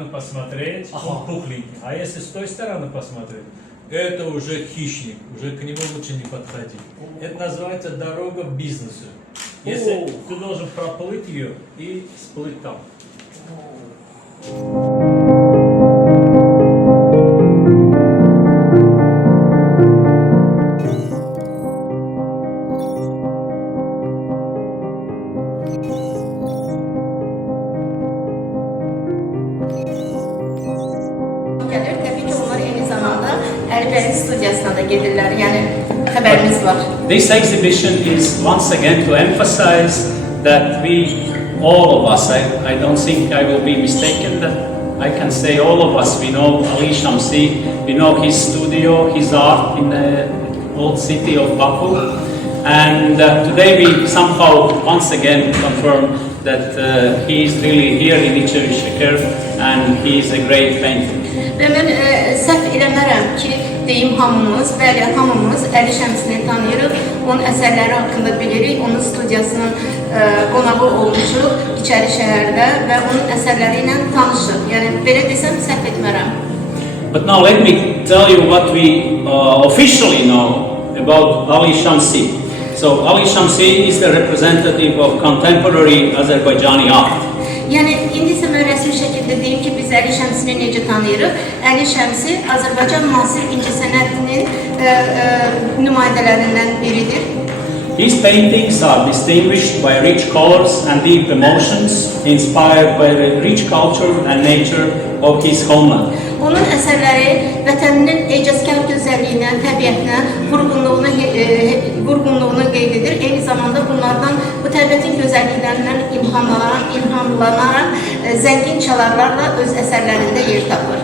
стороны посмотреть, он пухленький. А если с той стороны посмотреть, это уже хищник, уже к нему лучше не подходить. Это называется дорога к бизнесу. Если ты должен проплыть ее и всплыть там. Gəlir, təbii ki, onlar eyni zamanda Əlbəri studiyasına da gedirlər, yəni xəbərimiz var. This exhibition is once again to emphasize that we, all of us, I don't think I will be mistaken that I can say all of us, we know Ali Shamsi, we know his studio, his art in the old city of Baku. And today we somehow once again confirm that he is really here in İçerişehir and he is a great painter. Və mən səhv eləmərəm ki, deyim hamımız, bəli, hamımız Əli Şəmsini tanıyırıq, onun əsərləri haqqında bilirik, onun studiyasının qonağı olmuşuq İçərişəhərdə və onun əsərləri ilə tanışıq. Yəni, belə desəm, səhv etmərəm. But now let me tell you what we officially know about Ali Shamsi. So Ali Shamsi is the representative of contemporary Azerbaijani art. Yəni, indi isə mən rəsmi şəkildə deyim ki, biz Əli Şəmsini necə tanıyırıq? Əli Şəmsi Azərbaycan müasir incəsənətinin nümayəndələrindən biridir. His paintings are distinguished by rich colors and deep emotions, inspired by the rich culture and nature of his homeland. Onun əsərləri vətəninin ecazkar gözəlliyinə, təbiətinə, vurğunluğunu qeyd edir. Eyni zamanda bunlardan, bu təbiətin gözəlliklərindən ilhamlanaraq zəngin çalarlarla öz əsərlərində yer tapır.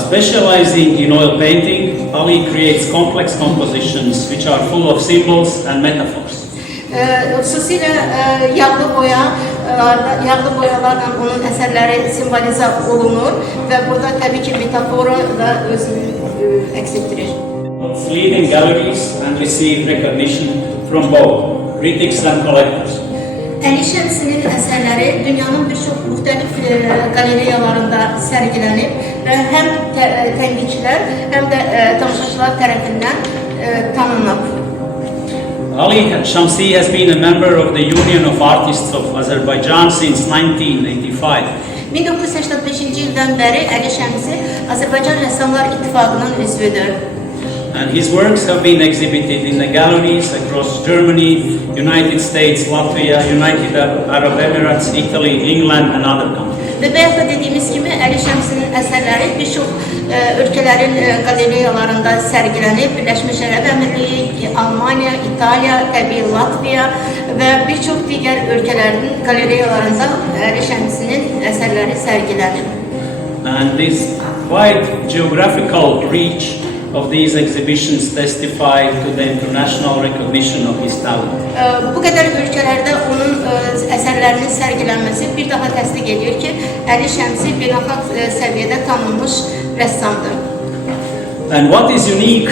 Specializing in oil painting, Ali creates complex compositions which are full of symbols and metaphors. Xüsusilə yağlı boyalarla onun əsərləri simvolizə olunur və burada təbii ki, metafora da özünü əks etdirir. It's leading galleries and received recognition from both critics and collectors. Əli Şəmsinin əsərləri dünyanın bir çox müxtəlif qaleriyalarında sərgilənib və həm tənqidçilər, həm də tamaşaçılar tərəfindən tanınıb. Ali Shamsi has been a member of the Union of Artists of Azerbaijan since 1985. 1985-ci ildən bəri Əli Şəmsi Azərbaycan Rəssamlar İttifaqının üzvüdür. And his works have been exhibited in the galleries across Germany, United States, Latvia, United Arab Emirates, Italy, England and other countries. Və bayaq da dediyimiz kimi Əli Şəmsinin əsərləri bir çox ölkələrin qaleriyalarında sərgilənib. Birləşmiş Ərəb Əmirliyi, Almaniya, İtaliya, təbii Latviya və bir çox digər ölkələrin qaleriyalarında Əli Şəmsinin əsərləri sərgilənib. And this wide geographical reach of these exhibitions testify to the international recognition of his talent. Bu qədər ölkələrdə onun əsərlərinin sərgilənməsi bir daha təsdiq edir ki, Əli Şəmsi beynəlxalq səviyyədə tanınmış rəssamdır. And what is unique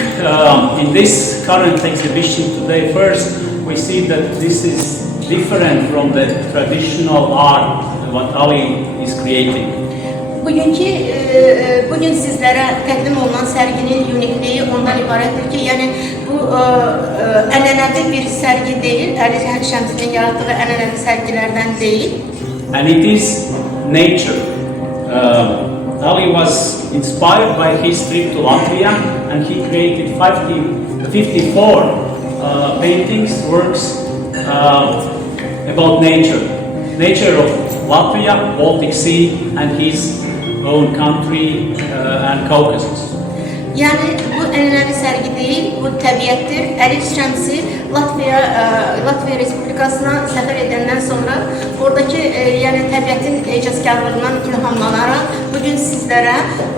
in this current exhibition today, first we see that this is different from the traditional art what Ali is creating. Bugün sizlərə təqdim olunan sərginin unikliyi ondan ibarətdir ki, yəni bu ənənəvi bir sərgi deyil, Əli Şəmsinin yaratdığı ənənəvi sərgilərdən deyil. And it is nature. Ali was inspired by his trip to Latvia and he created 54 paintings, works about nature. Nature of Latvia, Baltic Sea and his own country and Caucasus. Yəni bu ənənəvi sərgi deyil, bu təbiətdir. Əli Şəmsi Latviya Respublikasına səfər edəndən sonra oradakı yəni təbiətin icazkarlığından ilhamlanaraq bugün sizlərə o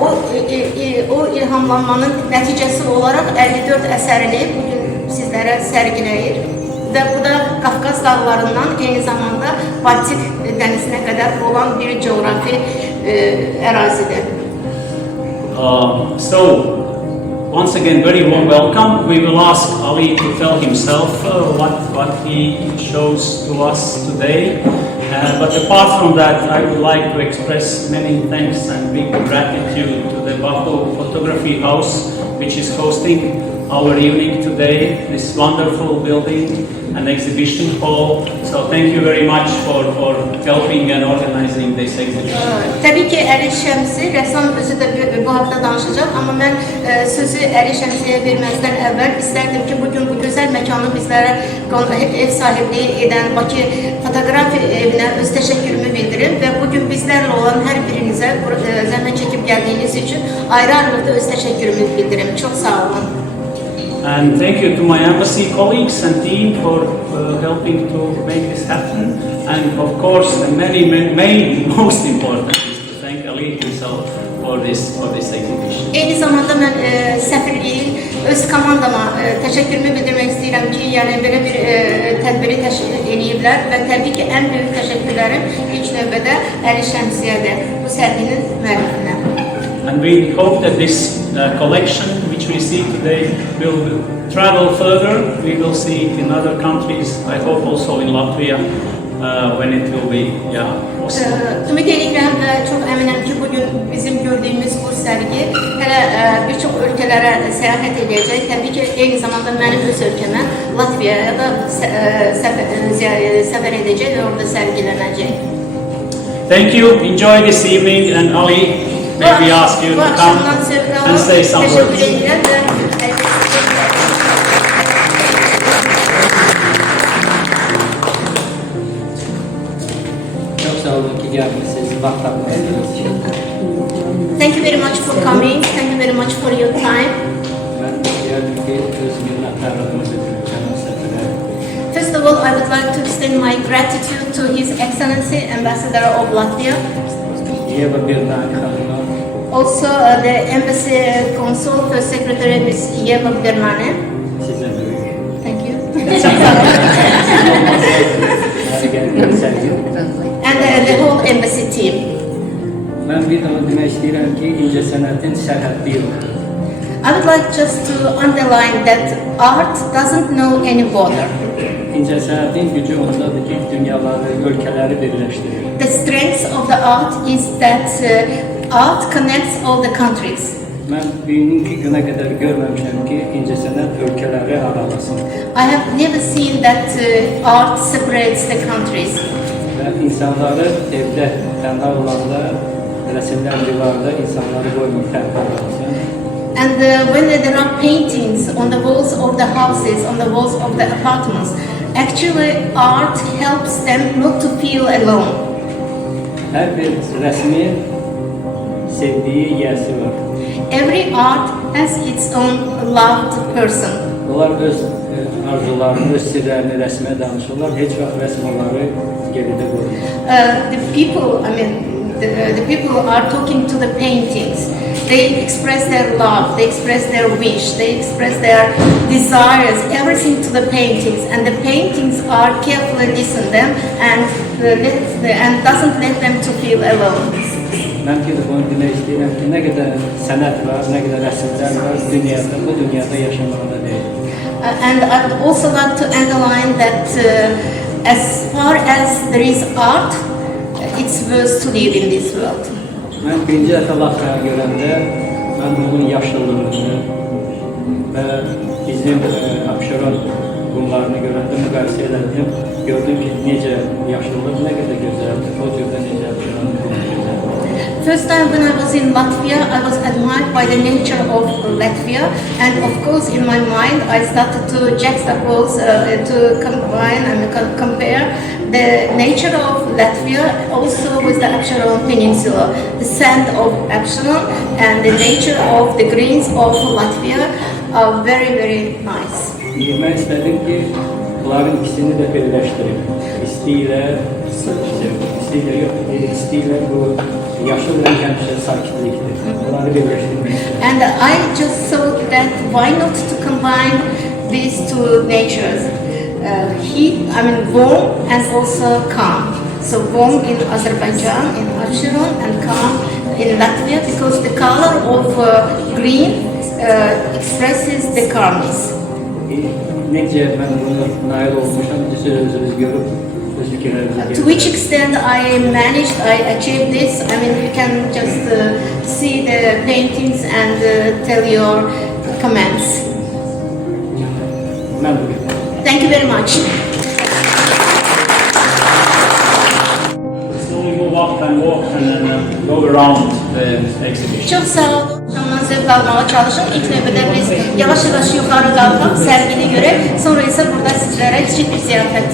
ilhamlanmanın nəticəsi olaraq 54 əsərini bugün sizlərə sərgiləyir. Və bu da Qafqaz dağlarından eyni zamanda Baltik dənizinə qədər olan bir coğrafi ərazidir. So, once again, very warm welcome. We will ask Ali to tell himself what he shows to us today. But apart from that, I would like to express many thanks and big gratitude to the Baku Photography House, which is hosting our evening today, this wonderful building and exhibition hall. So thank you very much for helping and organizing this exhibition. Tabii ki Əli Şəmsi, rəssam özü də bu haqda danışacaq, amma mən sözü Əli Şəmsiyə verməzdən əvvəl istərdim ki, bugün bu gözəl məkanı bizlərə ev sahibliyi edən Bakı Fotografi evinə öz təşəkkürümü bildirim və bugün bizlərlə olan hər birinizə zəhmət çəkib gəldiyiniz üçün ayrı-ayrılıqda öz təşəkkürümü bildirim. Çox sağ olun. And thank you to my embassy colleagues and team for helping to make this happen. And of course, the most important is to thank Ali himself for this exhibition. Eyni zamanda mən səfirliyin öz komandama təşəkkürümü bildirmək istəyirəm ki, yəni belə bir tədbiri təşkil ediblər və təbii ki, ən böyük təşəkkürlərim ilk növbədə Əli Şəmsiyədir, bu sərginin müəllifinə. And we hope that this collection, which we see today, will travel further. We will see it in other countries. I hope also in Latvia when it will be possible. Ümid edirəm və çox əminəm ki, bugün bizim gördüyümüz bu sərgi hələ bir çox ölkələrə səyahət edəcək. Təbii ki, eyni zamanda mənim öz ölkəmə Latviyaya da səfər edəcək və orada sərgilənəcək. Thank you. Enjoy this evening, and Ali, may we ask you to come and say some words. Çok sağ olun ki gelmişsiniz. Vakit ayırdığınız için. Thank you very much for coming. Thank you very much for your time. Ben diğer ülke öz minnettarlığımızı bildireceğim sefere. First of all, I would like to extend my gratitude to His Excellency Ambassador of Latvia. Yeva Birnani Hanım'a, Also, the Embassy Consul First Secretary Ms. Yeva Birnani. size de Thank you. And the whole embassy team. Ben bir daha demek istedim ki ince sanatın sərhəddi yox. I would like just to underline that art doesn't know any border. İnce sanatın gücü ondadır ki dünyaları, ölkələri birləşdirir. The strength of the art is that art connects all the countries. Ben bugünkü günə qədər görməmişəm ki ince sanat ölkələri aralasın. I have never seen that art separates the countries. Ve insanları evdə tənha olanda, resimler divarda insanları qoymaq tənha olasın. And when there are paintings on the walls of the houses, on the walls of the apartments, actually art helps them not to feel alone. Hər bir rəsmin sevdiyi yiyəsi var. Every art has its own loved person. Onlar öz arzularını, öz sirlərini rəsmə danışırlar. Heç vaxt rəsm onları geridə qoymur. The people, I mean, the people are talking to the paintings. They express their love, they express their wish, they express their desires, everything to the paintings. And the paintings are carefully listen them and doesn't let them to feel alone. Mən ki, bunu demək istəyirəm ki, nə qədər sənət var, nə qədər rəsmlər var dünyada, bu dünyada yaşamaqda deyil. And I would also like to underline that as far as there is art, it's worth to live in this world. Mən birinci dəfə Latviyaya görəndə, mən bunun yaşıllığını və bizim Abşeron qumlarını görəndə müqayisə elədim. Gördüm ki, necə yaşıllıq, nə qədər gözəldir, o cürdə necə Abşeron qumu gözəldir. First time when I was in Latvia, I was admired by the nature of Latvia, and of course in my mind I started to juxtapose, to combine and compare the nature of Latvia also with the Absheron Peninsula. The sand of Absheron and the nature of the greens of Latvia are very, very nice. Mən istədim ki, bunların ikisini də birləşdirim. İstiyle bu yaşıl renk həmişə sakitlikdir. Bunları birləşdirmək istədim. And I just thought that why not to combine these two natures, warm and also calm. So warm in Azerbaijan, in Absheron, and calm in Latvia because the color of green expresses the calmness. Necə mən bunu nail olmuşam, siz özünüz görüb öz fikirlərinizi To which extent I managed, I achieved this. I mean, you can just see the paintings and tell your comments. Məmnun. Thank you very much. Slowly move up and walk and then go around the exhibition. Çok sağ olun. Ondan zevk almaya çalışın. İlk növbədə biz yavaş-yavaş yuxarı qalxaq sərgini görək. Sonra isə burada sizlərə kiçik bir ziyafət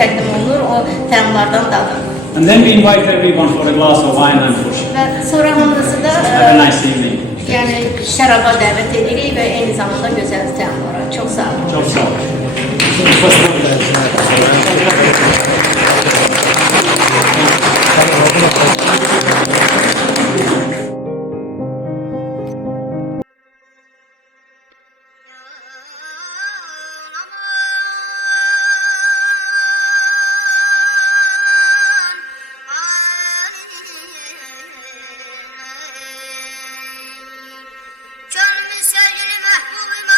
təqdim olunur. O təamlardan dadın. And then we invite everyone for a glass of wine and for Və sonra hamınızı da have a nice evening. yəni şəraba dəvət edirik və eyni zamanda gözəl təamlara. Çox sağ olun. Çok sağ olun. Gönlümün sevgili mehbubim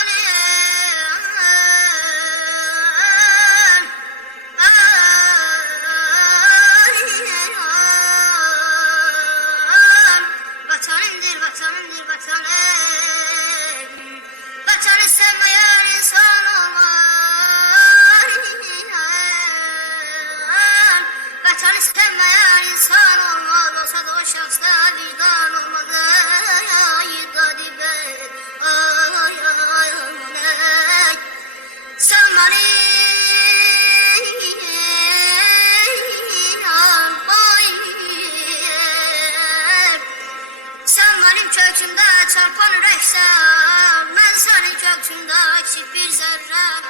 vatanımdır, vatanımdır, vatanım. Vatanı sevmeyen insan olmaz. Vatanı sevmeyen insan olmaz. Olsa da o şahsta vicdan olmaz. Sen bana sen benim kökümde çarpan ürəksən, mən sənin kökündə kiçik bir zərrəm.